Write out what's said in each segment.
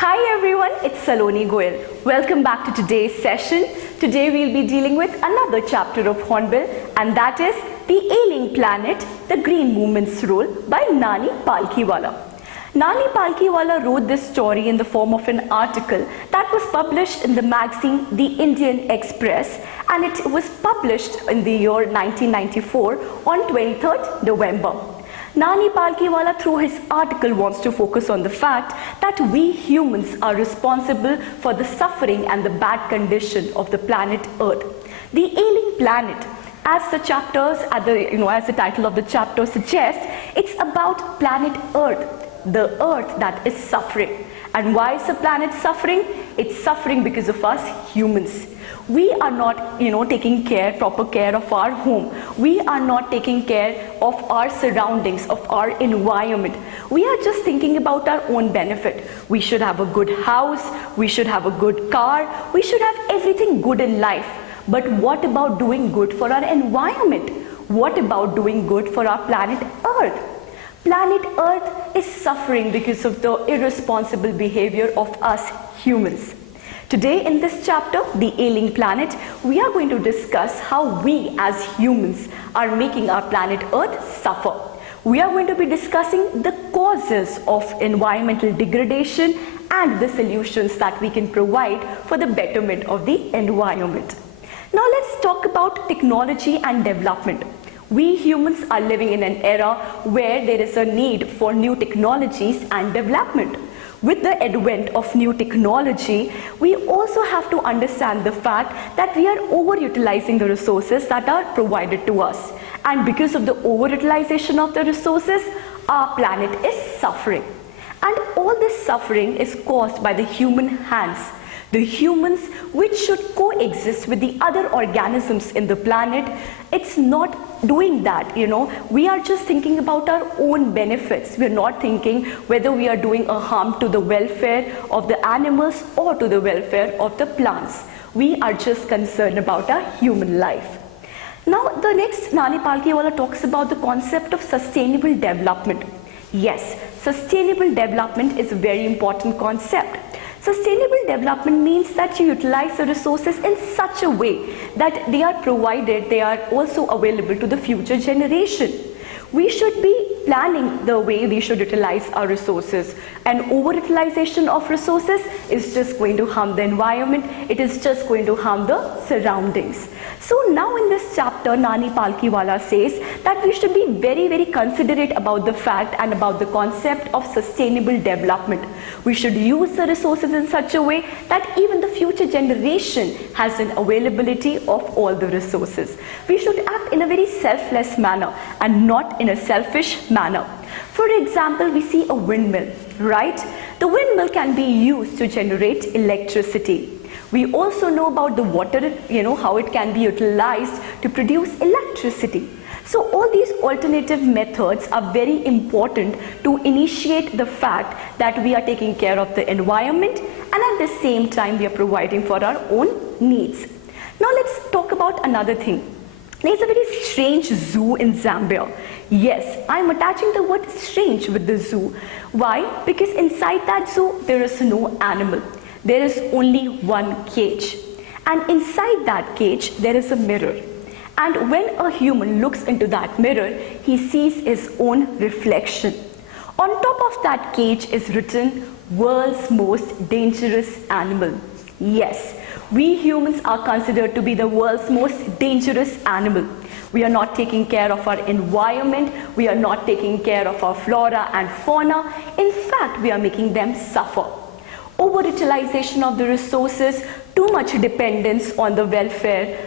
Hi everyone, it's Saloni Goyal. Welcome back to today's session. Today we'll be dealing with another chapter of Hornbill, and that is The Ailing Planet, The Green Movement's Role by Nani Palkhiwala. Nani Palkhiwala wrote this story in the form of an article that was published in the magazine The Indian Express, and it was published in the year 1994 on 23rd November. Nani Palkhiwala, through his article, wants to focus on the fact that we humans are responsible for the suffering and the bad condition of the planet Earth. The ailing planet, as the chapters, as the title of the chapter suggests, it's about planet Earth, the Earth that is suffering. And why is the planet suffering? It's suffering because of us humans. We are not, taking proper care of our home. We are not taking care of our surroundings, of our environment. We are just thinking about our own benefit. We should have a good house. We should have a good car. We should have everything good in life. But what about doing good for our environment? What about doing good for our planet Earth? Planet Earth is suffering because of the irresponsible behavior of us humans. Today in this chapter, The Ailing Planet, we are going to discuss how we as humans are making our planet Earth suffer. We are going to be discussing the causes of environmental degradation and the solutions that we can provide for the betterment of the environment. Now let's talk about technology and development. We humans are living in an era where there is a need for new technologies and development. With the advent of new technology, we also have to understand the fact that we are overutilizing the resources that are provided to us. And because of the overutilization of the resources, our planet is suffering. And all this suffering is caused by the human hands. The humans, which should coexist with the other organisms in the planet, it's not doing that. We are just thinking about our own benefits. We're not thinking whether we are doing a harm to the welfare of the animals or to the welfare of the plants. We are just concerned about our human life. Now, the next, Nani Palkhiwala talks about the concept of sustainable development. Yes, sustainable development is a very important concept. Sustainable development means that you utilize the resources in such a way that they are provided, they are also available to the future generation. We should be planning the way we should utilize our resources. And overutilization of resources is just going to harm the environment. It is just going to harm the surroundings. So now in this chapter, Nani Palkhiwala says that we should be very, very considerate about the fact and about the concept of sustainable development. We should use the resources in such a way that even the future generation has an availability of all the resources. We should act in a very selfless manner and not in a selfish manner. For example, we see a windmill, right? The windmill can be used to generate electricity. We also know about the water, how it can be utilized to produce electricity. So all these alternative methods are very important to initiate the fact that we are taking care of the environment and at the same time we are providing for our own needs. Now let's talk about another thing. There's a very strange zoo in Zambia. Yes, I'm attaching the word strange with the zoo. Why? Because inside that zoo, there is no animal. There is only one cage. And inside that cage, there is a mirror. And when a human looks into that mirror, he sees his own reflection. On top of that cage is written, "World's most dangerous animal." Yes, we humans are considered to be the world's most dangerous animal. We are not taking care of our environment. We are not taking care of our flora and fauna. In fact, we are making them suffer. Overutilization of the resources, too much dependence on the welfare,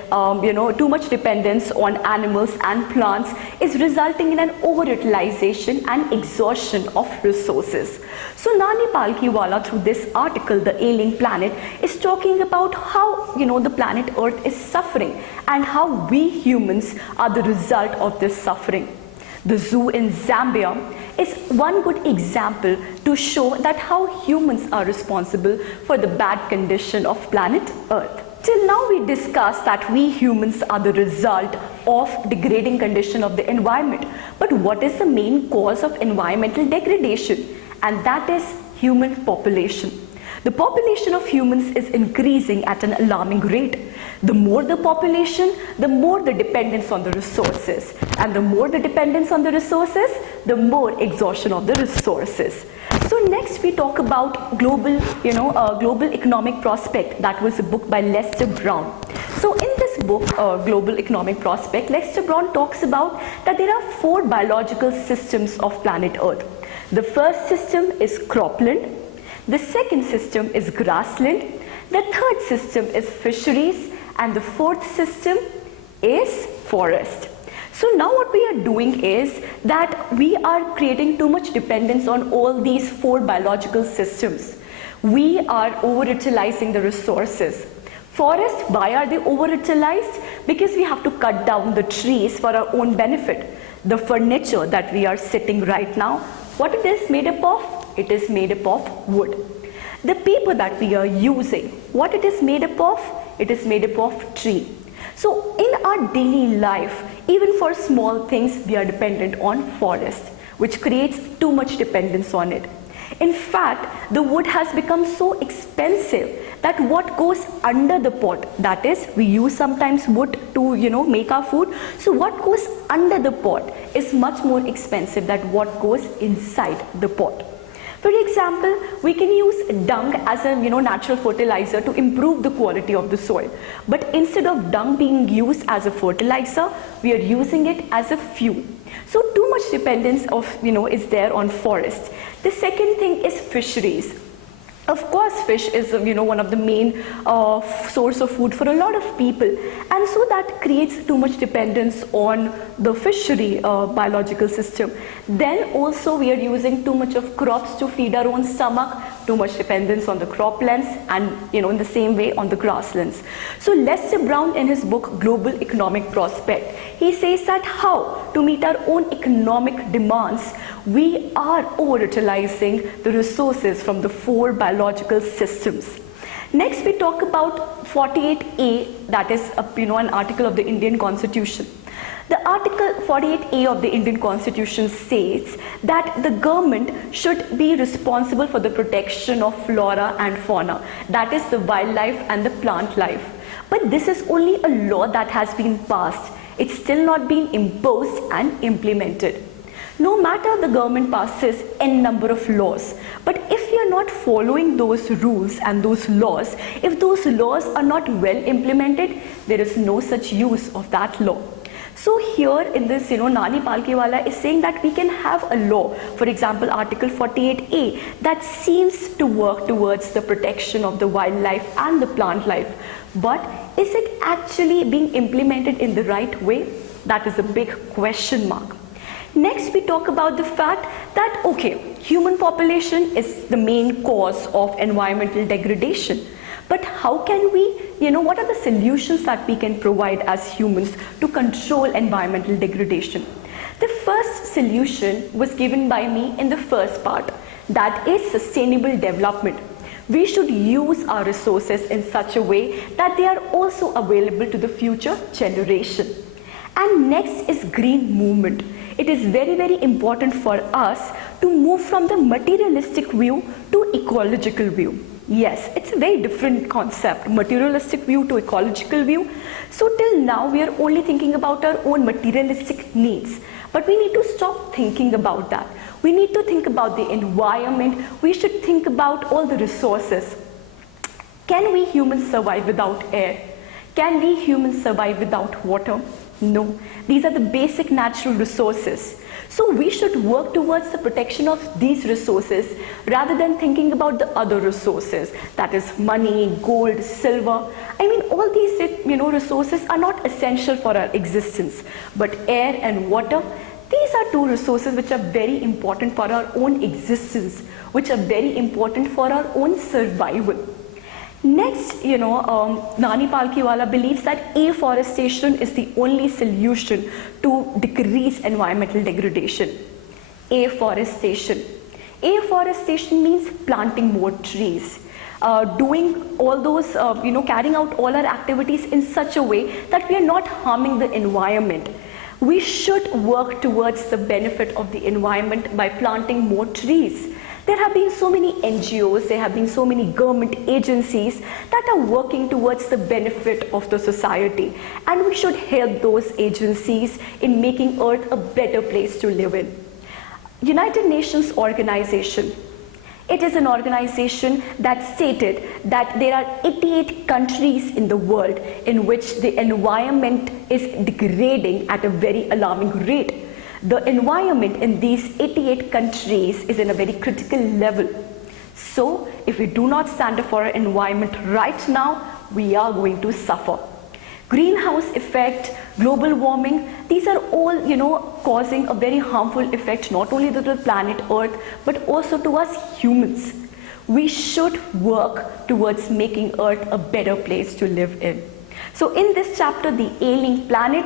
too much dependence on animals and plants is resulting in an overutilization and exhaustion of resources. So Nani Palkhiwala, through this article, The Ailing Planet, is talking about how, the planet Earth is suffering and how we humans are the result of this suffering. The zoo in Zambia is one good example to show that how humans are responsible for the bad condition of planet Earth. Till now we discussed that we humans are the result of degrading condition of the environment. But what is the main cause of environmental degradation? And that is human population. The population of humans is increasing at an alarming rate. The more the population, the more the dependence on the resources. And the more the dependence on the resources, the more exhaustion of the resources. So next we talk about global economic prospect. That was a book by Lester Brown. So in this book, Global Economic Prospect, Lester Brown talks about that there are 4 biological systems of planet Earth. The first system is cropland. The second system is grassland. The third system is fisheries. And the fourth system is forest. So now what we are doing is that we are creating too much dependence on all these 4 biological systems. We are over-utilizing the resources. Forests, why are they over-utilized? Because we have to cut down the trees for our own benefit. The furniture that we are sitting right now, what it is made up of? It is made up of wood. The paper that we are using, what it is made up of? It is made up of tree. So in our daily life, even for small things, we are dependent on forest, which creates too much dependence on it. In fact, the wood has become so expensive that what goes under the pot, that is, we use sometimes wood to make our food. So what goes under the pot is much more expensive than what goes inside the pot. For example, we can use dung as a natural fertilizer to improve the quality of the soil. But instead of dung being used as a fertilizer, we are using it as a fuel. So too much dependence is there on forest. The second thing is fisheries. Of course, fish is one of the main source of food for a lot of people, and so that creates too much dependence on the fishery biological system. Then also we are using too much of crops to feed our own stomach, too much dependence on the croplands, and in the same way on the grasslands. So Lester Brown, in his book Global Economic Prospect, he says that how to meet our own economic demands, we are over-utilizing the resources from the 4 biological systems. Next we talk about 48A, that is an article of the Indian Constitution. The article 48A of the Indian Constitution says that the government should be responsible for the protection of flora and fauna, that is the wildlife and the plant life. But this is only a law that has been passed. It's still not being imposed and implemented. No matter the government passes n number of laws, but if you are not following those rules and those laws, if those laws are not well implemented, there is no such use of that law. So here in this, Nani Palkhiwala is saying that we can have a law, for example, Article 48A, that seems to work towards the protection of the wildlife and the plant life. But is it actually being implemented in the right way? That is a big question mark. Next, we talk about the fact that, okay, human population is the main cause of environmental degradation. But how can we, what are the solutions that we can provide as humans to control environmental degradation? The first solution was given by me in the first part, that is sustainable development. We should use our resources in such a way that they are also available to the future generation. And next is green movement. It is very, very important for us to move from the materialistic view to ecological view. Yes, it's a very different concept, materialistic view to ecological view. So till now we are only thinking about our own materialistic needs, but we need to stop thinking about that. We need to think about the environment. We should think about all the resources. Can we humans survive without air? Can we humans survive without water? No. These are the basic natural resources. So we should work towards the protection of these resources rather than thinking about the other resources, that is money, gold, silver. I mean, all these resources are not essential for our existence, but air and water, these are 2 resources which are very important for our own existence, which are very important for our own survival. Next, Nani Palkhiwala believes that afforestation is the only solution to decrease environmental degradation. Afforestation. Afforestation means planting more trees. Doing all those, carrying out all our activities in such a way that we are not harming the environment. We should work towards the benefit of the environment by planting more trees. There have been so many NGOs, there have been so many government agencies that are working towards the benefit of the society, and we should help those agencies in making Earth a better place to live in. United Nations Organization. It is an organization that stated that there are 88 countries in the world in which the environment is degrading at a very alarming rate. The environment in these 88 countries is in a very critical level. So, if we do not stand up for our environment right now, we are going to suffer. Greenhouse effect, global warming, these are all, causing a very harmful effect not only to the planet Earth but also to us humans. We should work towards making Earth a better place to live in. So in this chapter, The Ailing Planet,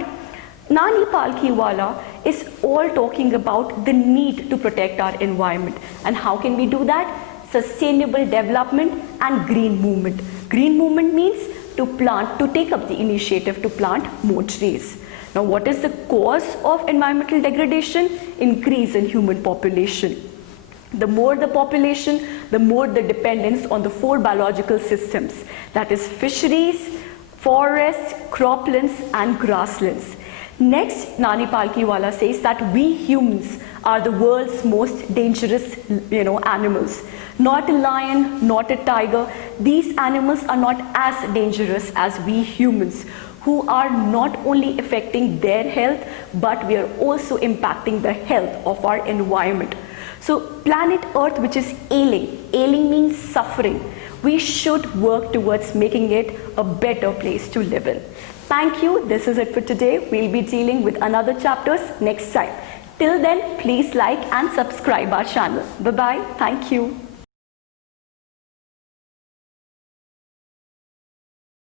Nani Palkhiwala is all talking about the need to protect our environment. And how can we do that? Sustainable development and green movement. Green movement means to take up the initiative to plant more trees. Now, what is the cause of environmental degradation? Increase in human population. The more the population, the more the dependence on the 4 biological systems, that is fisheries, forests, croplands and grasslands. Next, Nani Palkhiwala says that we humans are the world's most dangerous, animals. Not a lion, not a tiger. These animals are not as dangerous as we humans, who are not only affecting their health, but we are also impacting the health of our environment. So planet Earth, which is ailing means suffering. We should work towards making it a better place to live in. Thank you. This is it for today. We'll be dealing with another chapters next time. Till then, please like and subscribe our channel. Bye-bye. Thank you.